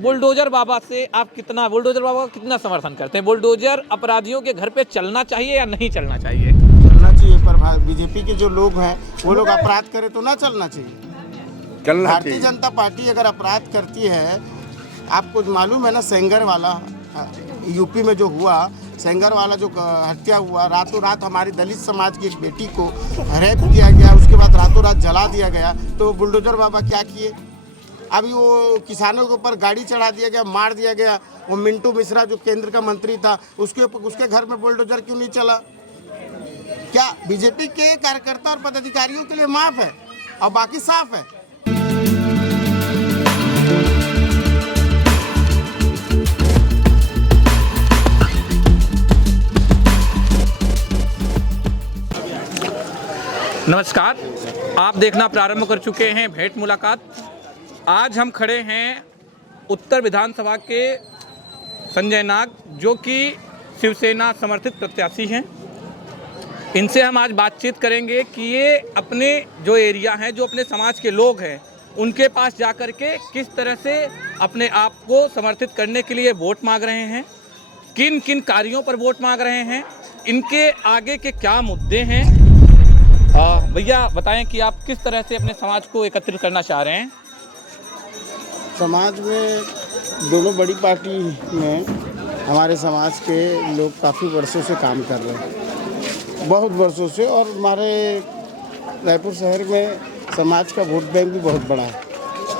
Bulldozer बाबा का कितना समर्थन करते हैं? बुलडोजर अपराधियों के घर पे चलना चाहिए या नहीं चलना चाहिए? चलना चाहिए, पर बीजेपी के जो लोग हैं वो लोग अपराध करे तो ना चलना चाहिए। भारतीय जनता पार्टी अगर अपराध करती है, आपको मालूम है ना, सेंगर वाला यूपी में जो हुआ, सेंगर वाला जो हत्या हुआ, रातों रात हमारी दलित समाज की एक बेटी को रेप किया गया, उसके बाद रातों रात जला दिया गया। तो बुलडोजर बाबा क्या किए? अभी वो किसानों के ऊपर गाड़ी चढ़ा दिया गया, मार दिया गया। वो मिंटू मिश्रा जो केंद्र का मंत्री था, उसके घर में बुलडोजर क्यों नहीं चला? क्या बीजेपी के कार्यकर्ता और पदाधिकारियों के लिए माफ है और बाकी साफ है? नमस्कार, आप देखना प्रारंभ कर चुके हैं भेंट मुलाकात। आज हम खड़े हैं उत्तर विधानसभा के संजय नाग, जो कि शिवसेना समर्थित प्रत्याशी हैं। इनसे हम आज बातचीत करेंगे कि ये अपने जो एरिया हैं, जो अपने समाज के लोग हैं, उनके पास जाकर के किस तरह से अपने आप को समर्थित करने के लिए वोट मांग रहे हैं, किन किन कार्यों पर वोट मांग रहे हैं, इनके आगे के क्या मुद्दे हैं। भैया बताएं कि आप किस तरह से अपने समाज को एकत्रित करना चाह रहे हैं? समाज में दोनों बड़ी पार्टी में हमारे समाज के लोग काफ़ी वर्षों से काम कर रहे हैं, बहुत वर्षों से। और हमारे रायपुर शहर में समाज का वोट बैंक भी बहुत बड़ा है।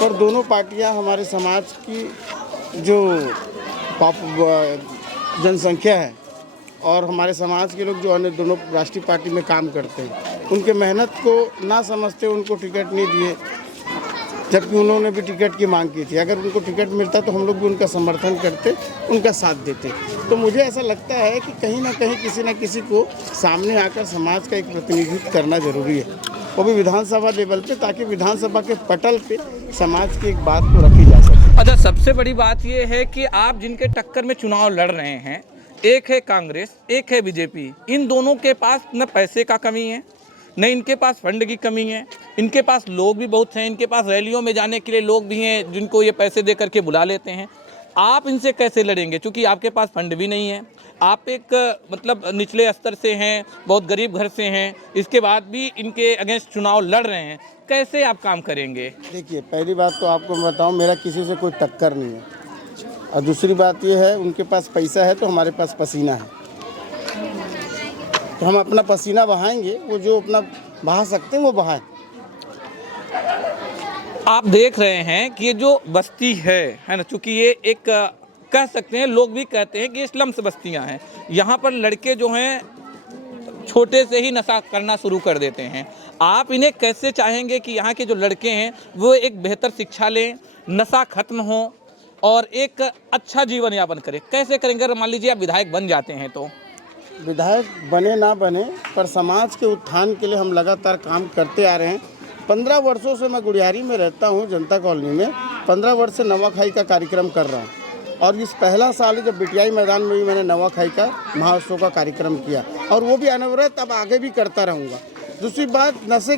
पर दोनों पार्टियां हमारे समाज की जो जनसंख्या है और हमारे समाज के लोग जो अन्य दोनों राष्ट्रीय पार्टी में काम करते हैं, उनके मेहनत को ना समझते उनको टिकट नहीं दिए, जबकि उन्होंने भी टिकट की मांग की थी। अगर उनको टिकट मिलता तो हम लोग भी उनका समर्थन करते, उनका साथ देते। तो मुझे ऐसा लगता है कि कहीं ना कहीं किसी न किसी को सामने आकर समाज का एक प्रतिनिधित्व करना जरूरी है, वो भी विधानसभा लेवल पे, ताकि विधानसभा के पटल पे समाज की एक बात को रखी जा सके। अच्छा, सबसे बड़ी बात ये है कि आप जिनके टक्कर में चुनाव लड़ रहे हैं, एक है कांग्रेस, एक है बीजेपी। इन दोनों के पास न पैसे का कमी है, न इनके पास फंड की कमी है। इनके पास लोग भी बहुत हैं, इनके पास रैलियों में जाने के लिए लोग भी हैं जिनको ये पैसे दे करके बुला लेते हैं। आप इनसे कैसे लड़ेंगे? क्योंकि आपके पास फंड भी नहीं है, आप एक मतलब निचले स्तर से हैं, बहुत गरीब घर से हैं, इसके बाद भी इनके अगेंस्ट चुनाव लड़ रहे हैं। कैसे आप काम करेंगे? देखिए, पहली बात तो आपको मैं बताऊँ, मेरा किसी से कोई टक्कर नहीं है। और दूसरी बात ये है, उनके पास पैसा है तो हमारे पास पसीना है, तो हम अपना पसीना बहाएंगे। वो जो अपना बहा सकते हैं वो बहाएं। आप देख रहे हैं कि ये जो बस्ती है ना, चूँकि ये एक कह सकते हैं, लोग भी कहते हैं कि ये स्लम्स बस्तियां हैं। यहाँ पर लड़के जो हैं छोटे से ही नशा करना शुरू कर देते हैं। आप इन्हें कैसे चाहेंगे कि यहाँ के जो लड़के हैं वो एक बेहतर शिक्षा लें, नशा खत्म हो और एक अच्छा जीवन यापन करें? कैसे करेंगे? अगर मान लीजिए आप विधायक बन जाते हैं तो? विधायक बने ना बने, पर समाज के उत्थान के लिए हम लगातार काम करते आ रहे हैं। 15 वर्षों से मैं गुड़ियारी में रहता हूँ, जनता कॉलोनी में। 15 वर्ष से नवाखाई का कार्यक्रम कर रहा हूँ, और इस पहला साल है जब बिटियाई मैदान में भी मैंने नवाखाई का महोत्सव का कार्यक्रम किया, और वो भी अनवरत अब आगे भी करता रहूँगा। दूसरी बात, नशा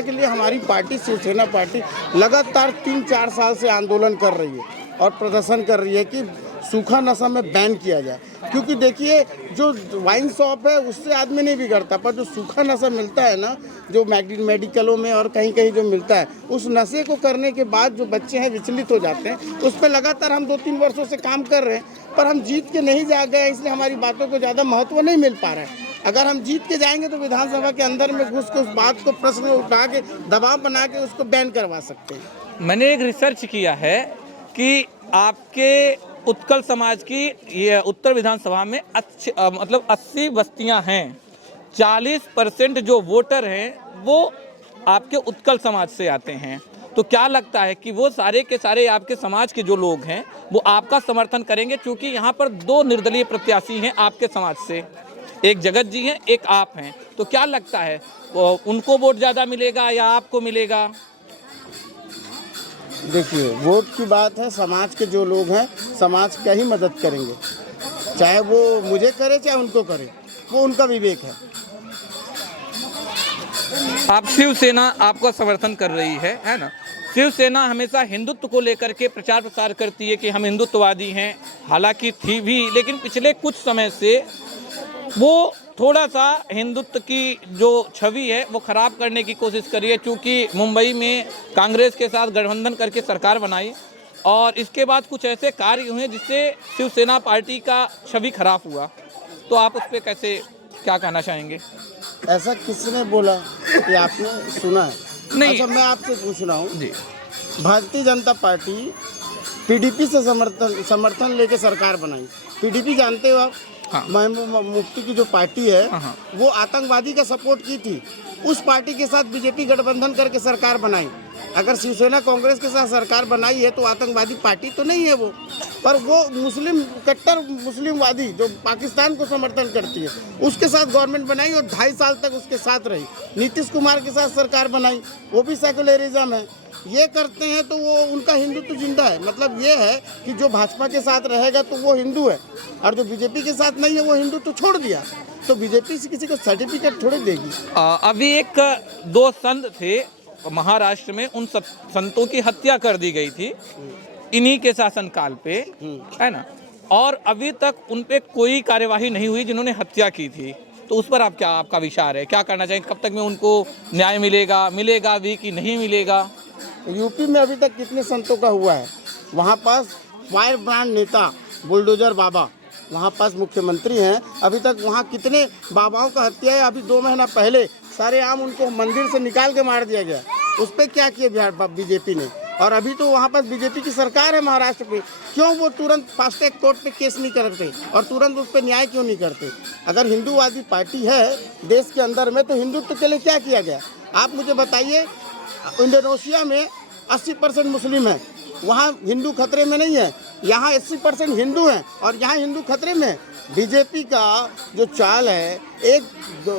के लिए हमारी पार्टी शिवसेना पार्टी लगातार 3-4 साल से आंदोलन कर रही है और प्रदर्शन कर रही है कि सूखा नशा में बैन किया जाए। क्योंकि देखिए, जो वाइन शॉप है उससे आदमी नहीं बिगड़ता, पर जो सूखा नशा मिलता है ना, जो मेडिकलों में और कहीं कहीं जो मिलता है, उस नशे को करने के बाद जो बच्चे हैं विचलित हो जाते हैं। उस पर लगातार हम 2-3 वर्षों से काम कर रहे हैं, पर हम जीत के नहीं जा गए, इसलिए हमारी बातों को ज़्यादा महत्व नहीं मिल पा रहा है। अगर हम जीत के जाएंगे तो विधानसभा के अंदर में घुस के उस बात को प्रश्न उठा के दबाव बना के उसको बैन करवा सकते हैं। मैंने एक रिसर्च किया है कि आपके उत्कल समाज की ये उत्तर विधानसभा में मतलब 80 बस्तियां हैं। 40% जो वोटर हैं वो आपके उत्कल समाज से आते हैं। तो क्या लगता है कि वो सारे के सारे आपके समाज के जो लोग हैं वो आपका समर्थन करेंगे? क्योंकि यहाँ पर 2 निर्दलीय प्रत्याशी हैं आपके समाज से, एक जगत जी हैं, एक आप हैं। तो क्या लगता है, उनको वोट ज़्यादा मिलेगा या आपको मिलेगा? देखिए, वोट की बात है, समाज के जो लोग हैं समाज का ही मदद करेंगे, चाहे वो मुझे करे चाहे उनको करे, वो उनका विवेक है। आप शिवसेना आपका समर्थन कर रही है ना? शिवसेना हमेशा हिंदुत्व को लेकर के प्रचार प्रसार करती है कि हम हिंदुत्ववादी हैं, हालांकि थी भी, लेकिन पिछले कुछ समय से वो थोड़ा सा हिंदुत्व की जो छवि है वो खराब करने की कोशिश करी है, क्योंकि मुंबई में कांग्रेस के साथ गठबंधन करके सरकार बनाई और इसके बाद कुछ ऐसे कार्य हुए जिससे शिवसेना पार्टी का छवि खराब हुआ। तो आप उस पर कैसे क्या कहना चाहेंगे? ऐसा किसने बोला कि आपने सुना है? नहीं। अच्छा, मैं आपसे पूछ रहा हूँ, जी, भारतीय जनता पार्टी पीडीपी से समर्थन लेके सरकार बनाई। पीडीपी जानते हो आप? हाँ। महबूबा मुफ्ती की जो पार्टी है, हाँ। वो आतंकवादी का सपोर्ट की थी। उस पार्टी के साथ बीजेपी गठबंधन करके सरकार बनाई। अगर शिवसेना कांग्रेस के साथ सरकार बनाई है तो आतंकवादी पार्टी तो नहीं है वो, पर वो मुस्लिम, कट्टर मुस्लिमवादी जो पाकिस्तान को समर्थन करती है, उसके साथ गवर्नमेंट बनाई और 2.5 साल तक उसके साथ रही। नीतीश कुमार के साथ सरकार बनाई, वो भी सेकुलरिज्म है। ये करते हैं तो वो उनका हिंदुत्व जिंदा है। मतलब ये है कि जो भाजपा के साथ रहेगा तो वो हिंदू है, और जो बीजेपी के साथ नहीं है वो हिंदुत्व छोड़ दिया। तो बीजेपी से किसी को सर्टिफिकेट थोड़ी देगी। अभी एक दो संत थे महाराष्ट्र में, उन संतों की हत्या कर दी गई थी इन्हीं के शासनकाल पे, है ना, और अभी तक उन पे कोई कार्यवाही नहीं हुई जिन्होंने हत्या की थी। तो उस पर आप क्या, आपका विचार है, क्या करना चाहिए? कब तक में उनको न्याय मिलेगा भी कि नहीं मिलेगा? यूपी में अभी तक कितने संतों का हुआ है? वहाँ पास फायर ब्रांड नेता बुलडोजर बाबा वहाँ पास मुख्यमंत्री हैं, अभी तक वहाँ कितने बाबाओं का हत्या है। अभी 2 महीना पहले सारे आम उनको मंदिर से निकाल के मार दिया गया। उस पर क्या किया बिहार बीजेपी ने? और अभी तो वहाँ पास बीजेपी की सरकार है महाराष्ट्र पे, क्यों वो तुरंत फास्ट ट्रैक कोर्ट पे केस नहीं करते और तुरंत उस पर न्याय क्यों नहीं करते? अगर हिंदूवादी पार्टी है देश के अंदर में तो हिंदुत्व के लिए क्या किया गया? आप मुझे बताइए। इंडोनेशिया में 80% मुस्लिम है, वहाँ हिंदू खतरे में नहीं है। यहाँ 80% हिंदू हैं और यहाँ हिंदू खतरे में है। बीजेपी का जो चाल है, एक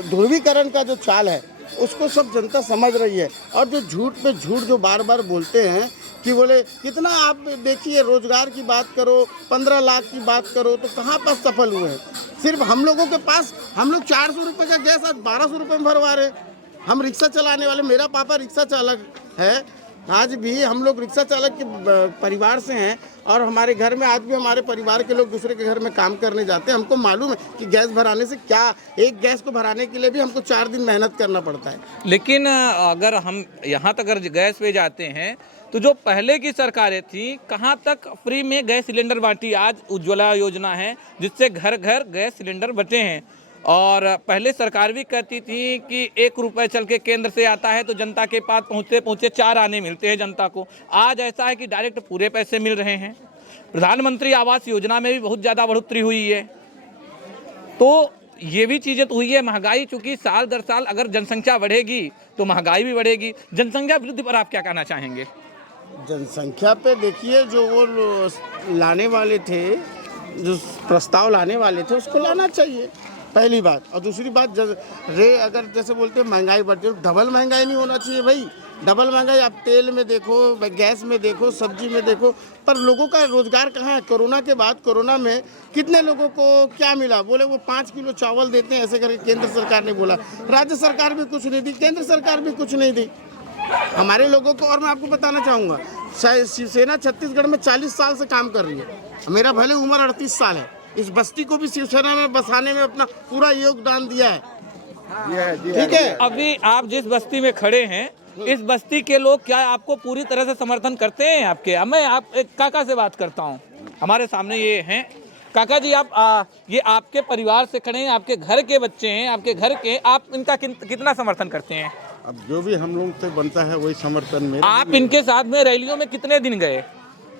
ध्रुवीकरण का जो चाल है, उसको सब जनता समझ रही है। और जो झूठ पे झूठ जो बार बार बोलते हैं कि बोले कितना, आप देखिए रोजगार की बात करो, 15 लाख की बात करो, तो कहाँ पर सफल हुए हैं? सिर्फ हम लोगों के पास, हम लोग 400 रुपये का गैस आज 1200 रुपये में भरवा रहे हैं। हम रिक्शा चलाने वाले, मेरा पापा रिक्शा चालक है, आज भी हम लोग रिक्शा चालक के परिवार से हैं और हमारे घर में आज भी हमारे परिवार के लोग दूसरे के घर में काम करने जाते हैं। हमको मालूम है कि गैस भराने से क्या, एक गैस को भराने के लिए भी हमको 4 दिन मेहनत करना पड़ता है। लेकिन अगर हम यहाँ तक अगर गैस पे जाते हैं तो जो पहले की सरकारें थी, कहाँ तक फ्री में गैस सिलेंडर बांटी। आज उज्ज्वला योजना है जिससे घर घर गैस सिलेंडर बटे हैं, और पहले सरकार भी कहती थी कि 1 रुपये चल के केंद्र से आता है तो जनता के पास पहुँचते पहुँचते 4 आने मिलते हैं जनता को। आज ऐसा है कि डायरेक्ट पूरे पैसे मिल रहे हैं। प्रधानमंत्री आवास योजना में भी बहुत ज़्यादा बढ़ोतरी हुई है। तो ये भी चीज़ें तो हुई है। महंगाई, चूँकि साल दर साल अगर जनसंख्या बढ़ेगी तो महंगाई भी बढ़ेगी। जनसंख्या वृद्धि पर आप क्या कहना चाहेंगे? जनसंख्या पे देखिए, जो वो लाने वाले थे, जो प्रस्ताव लाने वाले थे, उसको लाना चाहिए, पहली बात। और दूसरी बात, अगर जैसे बोलते हैं महंगाई बढ़ती है, डबल महंगाई नहीं होना चाहिए भाई। डबल महंगाई आप तेल में देखो, गैस में देखो, सब्जी में देखो, पर लोगों का रोजगार कहाँ है? कोरोना के बाद, कोरोना में कितने लोगों को क्या मिला? बोले वो 5 किलो चावल देते हैं, ऐसे करके केंद्र सरकार ने बोला। राज्य सरकार भी कुछ नहीं दी, केंद्र सरकार भी कुछ नहीं दी हमारे लोगों को। और मैं आपको बताना चाहूँगा, शिवसेना छत्तीसगढ़ में 40 साल से काम कर रही है। मेरा भले उम्र 38 साल है, इस बस्ती को भी शिवसेना में बसाने में अपना पूरा योगदान दिया है। ठीक है। अभी आप जिस बस्ती में खड़े हैं, इस बस्ती के लोग क्या आपको पूरी तरह से समर्थन करते हैं आपके? मैं आप एक काका से बात करता हूँ, हमारे सामने ये हैं काका जी। आप ये आपके परिवार से खड़े हैं, आपके घर के बच्चे हैं, आपके घर के, आप इनका कितना समर्थन करते हैं? अब जो भी हम लोग से बनता है वही समर्थन में। आप इनके साथ में रैलियों में कितने दिन गए?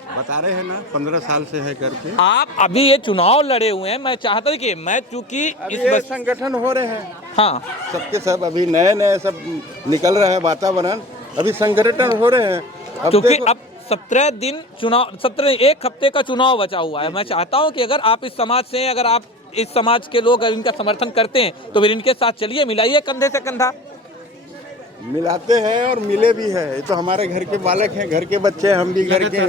बता रहे हैं ना, 15 साल से है करके। आप अभी ये चुनाव लड़े हुए हैं, मैं चाहता हूँ कि मैं चूंकि इस संगठन हो रहे हैं, हाँ, सबके सब अभी नए नए सब निकल रहे हैं, वातावरण अभी संगठन हो रहे हैं। क्योंकि अब 17 दिन चुनाव, 1 हफ्ते का चुनाव बचा हुआ है। मैं चाहता हूँ कि अगर आप इस समाज से, अगर आप इस समाज के लोग इनका समर्थन करते हैं तो फिर इनके साथ चलिए, मिलाइए कंधे से कंधा। मिलाते हैं और मिले भी है। ये तो हमारे घर के बालक हैं, घर के बच्चे हैं, हम भी घर के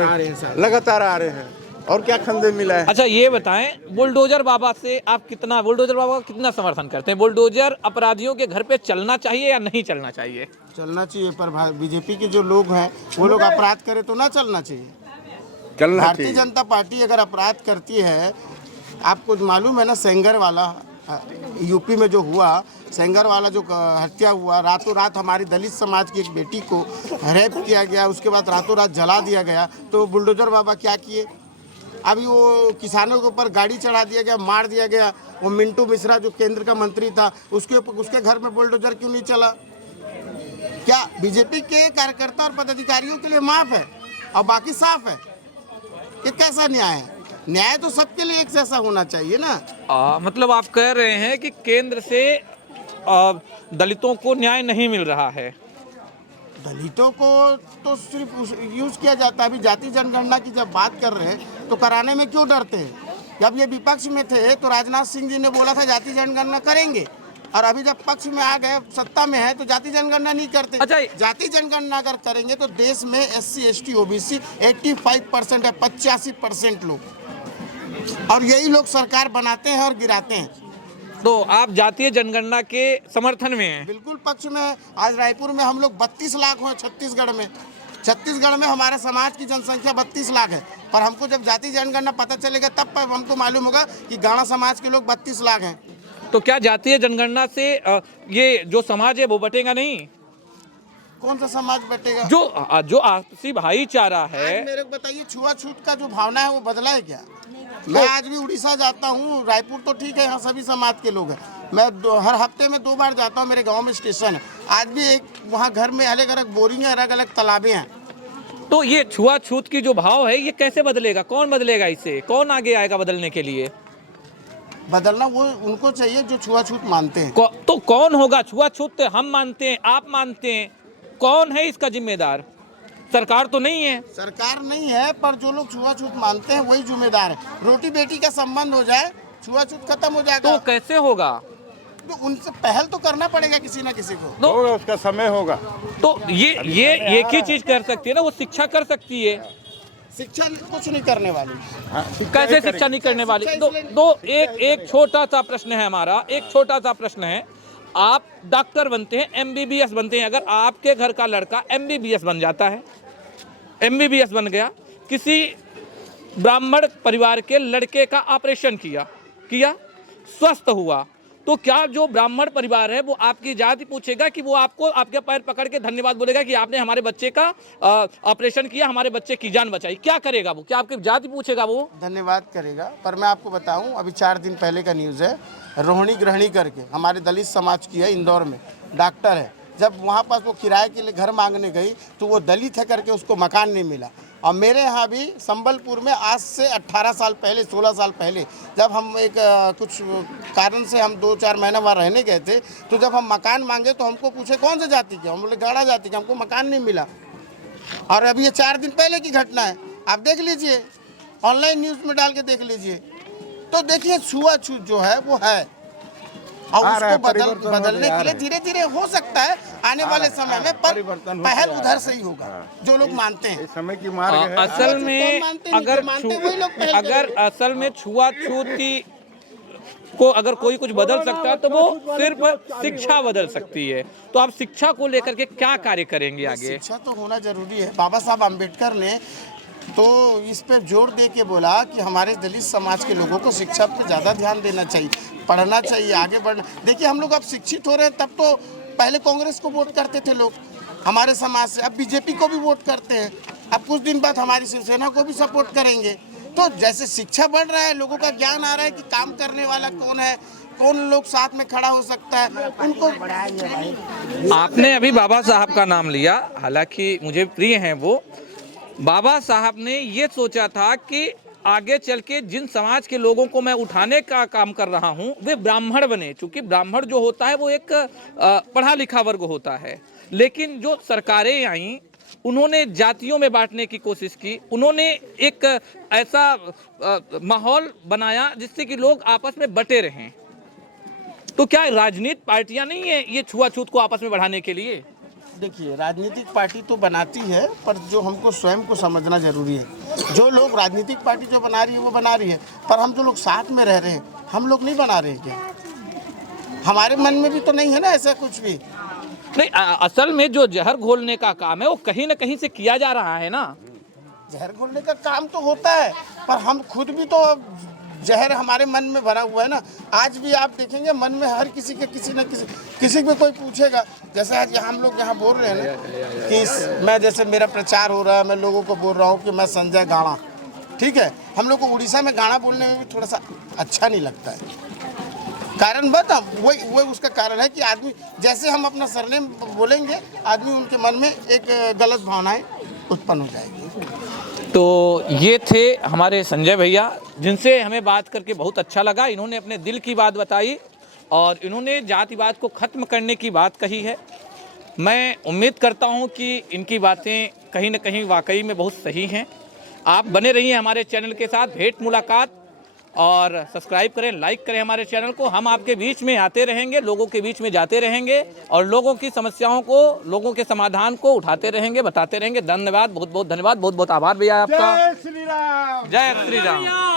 लगातार आ रहे हैं, और क्या खंदे मिला है। अच्छा ये बताएं, बुलडोजर बाबा से आप कितना, बुलडोजर बाबा का कितना समर्थन करते हैं? बुलडोजर अपराधियों के घर पे चलना चाहिए या नहीं चलना चाहिए? चलना चाहिए, पर बीजेपी के जो लोग हैं वो लोग अपराध करे तो ना चलना चाहिए। चलना भारतीय चाहिए। जनता पार्टी अगर अपराध करती है, आपको मालूम है ना सेंगर वाला यूपी में जो हुआ, सेंगर वाला जो हत्या हुआ, रातों रात हमारी दलित समाज की एक बेटी को रेप किया गया, उसके बाद रातों रात जला दिया गया। तो बुलडोजर बाबा क्या किए? अभी वो किसानों के ऊपर गाड़ी चढ़ा दिया गया, मार दिया गया। वो मिंटू मिश्रा जो केंद्र का मंत्री था, उसके घर में बुलडोजर क्यों नहीं चला? क्या बीजेपी के कार्यकर्ता और पदाधिकारियों के लिए माफ है और बाकी साफ है? ये कैसा न्याय है? न्याय तो सबके लिए एक जैसा होना चाहिए ना। मतलब आप कह रहे हैं कि केंद्र से दलितों को न्याय नहीं मिल रहा है। दलितों को तो सिर्फ यूज किया जाता है। अभी जाति जनगणना की जब बात कर रहे हैं तो कराने में क्यों डरते हैं? जब ये विपक्ष में थे तो राजनाथ सिंह जी ने बोला था जाति जनगणना करेंगे, और अभी जब पक्ष में आ गए, सत्ता में है, तो जाति जनगणना नहीं करते। अच्छा, जाति जनगणना अगर करेंगे तो देश में SC ST OBC 85% है, 85% लोग, और यही लोग सरकार बनाते हैं और गिराते हैं। तो आप जातीय जनगणना के समर्थन में हैं? बिल्कुल पक्ष में है। आज रायपुर में हम लोग 32 लाख हैं, छत्तीसगढ़ में हमारे समाज की जनसंख्या 32 लाख है, पर हमको जब जाति जनगणना पता चलेगा तब हमको मालूम होगा कि गाड़ा समाज के लोग 32 लाख हैं। तो क्या जातीय जनगणना से ये जो समाज है वो बटेगा नहीं? कौन सा समाज बटेगा? जो आपसी भाईचारा है। आज मेरे को बताइए, छुआछूत का जो भावना है वो बदला है क्या? मैं आज भी उड़ीसा जाता हूँ, रायपुर तो ठीक है, यहाँ सभी समाज के लोग हैं। मैं हर हफ्ते में 2 बार जाता हूँ, मेरे गांव में स्टेशन है। आज भी एक वहाँ घर में अलग अलग बोरिंग है, अलग अलग तालाबें हैं। तो ये छुआछूत की जो भाव है ये कैसे बदलेगा? कौन बदलेगा इसे? कौन आगे आएगा बदलने के लिए? बदलना वो उनको चाहिए जो छुआछूत मानते हैं। तो कौन होगा? छुआछूत हम मानते हैं, आप मानते हैं, कौन है इसका जिम्मेदार? सरकार तो नहीं है। सरकार नहीं है, पर जो लोग छुआछूत मानते हैं वही जिम्मेदार है। रोटी बेटी का संबंध हो जाए, छुआछूत खत्म हो जाएगा। तो कैसे होगा? तो उनसे पहल तो करना पड़ेगा किसी ना किसी को। तो होगा, उसका समय होगा। तो ये एक ही चीज कर सकती है ना, वो शिक्षा कर सकती है। शिक्षा कुछ नहीं करने वाली। कैसे शिक्षा नहीं करने वाली? एक छोटा सा प्रश्न है हमारा, एक छोटा सा प्रश्न है। आप डॉक्टर बनते हैं, MBBS बनते हैं, अगर आपके घर का लड़का MBBS बन जाता है, MBBS बन गया, किसी ब्राह्मण परिवार के लड़के का ऑपरेशन किया, स्वस्थ हुआ, तो क्या जो ब्राह्मण परिवार है वो आपकी जाति पूछेगा कि वो आपको आपके पैर पकड़ के धन्यवाद बोलेगा कि आपने हमारे बच्चे का ऑपरेशन किया, हमारे बच्चे की जान बचाई? क्या करेगा वो? क्या आपकी जाति पूछेगा वो? धन्यवाद करेगा। पर मैं आपको बताऊं, अभी 4 दिन पहले का न्यूज़ है, रोहिणी ग्रहणी करके हमारे दलित समाज की है, इंदौर में डॉक्टर है। जब वहाँ पास वो किराए के लिए घर मांगने गई तो वो दलित है करके उसको मकान नहीं मिला। और मेरे यहाँ भी संबलपुर में आज से 18 साल पहले, 16 साल पहले, जब हम एक कुछ कारण से हम 2-4 महीने वहाँ रहने गए थे, तो जब हम मकान मांगे तो हमको पूछे कौन से जाति के? हम बोले गाड़ा जाति के, हमको मकान नहीं मिला। और अभी ये 4 दिन पहले की घटना है, आप देख लीजिए, ऑनलाइन न्यूज़ में डाल के देख लीजिए। तो देखिए छुआछूत जो है वो है, और उसको बदलने के लिए धीरे धीरे हो सकता है आने वाले समय में, पर पहल उधर से ही होगा जो लोग मानते हैं। समय की मार्ग है। असल में अगर असल में छुआछूती को अगर कोई कुछ बदल सकता है तो वो सिर्फ शिक्षा बदल सकती है। तो आप शिक्षा को लेकर के क्या कार्य करेंगे आगे? शिक्षा तो होना जरूरी है। बाबा साहब अम्बेडकर ने तो इस पर जोर दे के बोला कि हमारे दलित समाज के लोगों को शिक्षा पर ज़्यादा ध्यान देना चाहिए, पढ़ना चाहिए, आगे बढ़ना। देखिए हम लोग अब शिक्षित हो रहे हैं, तब तो पहले कांग्रेस को वोट करते थे लोग हमारे समाज से, अब बीजेपी को भी वोट करते हैं, अब कुछ दिन बाद हमारी शिवसेना को भी सपोर्ट करेंगे। तो जैसे शिक्षा बढ़ रहा है, लोगों का ज्ञान आ रहा है कि काम करने वाला कौन है, कौन लोग साथ में खड़ा हो सकता है, उनको। आपने अभी बाबा साहब का नाम लिया, हालांकि मुझे प्रिय हैं वो। बाबा साहब ने ये सोचा था कि आगे चल के जिन समाज के लोगों को मैं उठाने का काम कर रहा हूँ वे ब्राह्मण बने, क्योंकि ब्राह्मण जो होता है वो एक पढ़ा लिखा वर्ग होता है। लेकिन जो सरकारें आईं उन्होंने जातियों में बांटने की कोशिश की, उन्होंने एक ऐसा माहौल बनाया जिससे कि लोग आपस में बटे रहें। तो क्या राजनीतिक पार्टियां नहीं है ये छुआछूत को आपस में बढ़ाने के लिए? देखिए राजनीतिक पार्टी तो बनाती है, पर जो हमको स्वयं को समझना जरूरी है। जो लोग राजनीतिक पार्टी जो बना रही है वो बना रही है, पर हम जो लोग साथ में रह रहे हैं हम लोग नहीं बना रहे हैं क्या? हमारे मन में भी तो नहीं है ना ऐसा कुछ भी। नहीं, असल में जो जहर घोलने का काम है वो कहीं ना कहीं से किया जा रहा है ना। जहर घोलने का काम तो होता है, पर हम खुद भी तो जहर हमारे मन में भरा हुआ है ना। आज भी आप देखेंगे मन में हर किसी के किसी को कोई पूछेगा, जैसे आज हम लोग यहाँ बोल रहे हैं ना कि मैं जैसे मेरा प्रचार हो रहा है, मैं लोगों को बोल रहा हूँ कि मैं संजय गाड़ा, ठीक है। हम लोग को उड़ीसा में गाना बोलने में भी थोड़ा सा अच्छा नहीं लगता है। कारण बता वही उसका कारण है कि आदमी जैसे हम अपना सरनेम बोलेंगे, आदमी उनके मन में एक गलत भावनाएं उत्पन्न हो जाएगी। तो ये थे हमारे संजय भैया, जिनसे हमें बात करके बहुत अच्छा लगा। इन्होंने अपने दिल की बात बताई और इन्होंने जातिवाद को ख़त्म करने की बात कही है। मैं उम्मीद करता हूँ कि इनकी बातें कहीं ना कहीं वाकई में बहुत सही हैं। आप बने रहिए हमारे चैनल के साथ भेंट मुलाकात, और सब्सक्राइब करें, लाइक करें हमारे चैनल को। हम आपके बीच में आते रहेंगे, लोगों के बीच में जाते रहेंगे और लोगों की समस्याओं को, लोगों के समाधान को उठाते रहेंगे, बताते रहेंगे। धन्यवाद, बहुत बहुत धन्यवाद, बहुत बहुत आभार भैया आपका। जय श्री राम। जय श्री राम।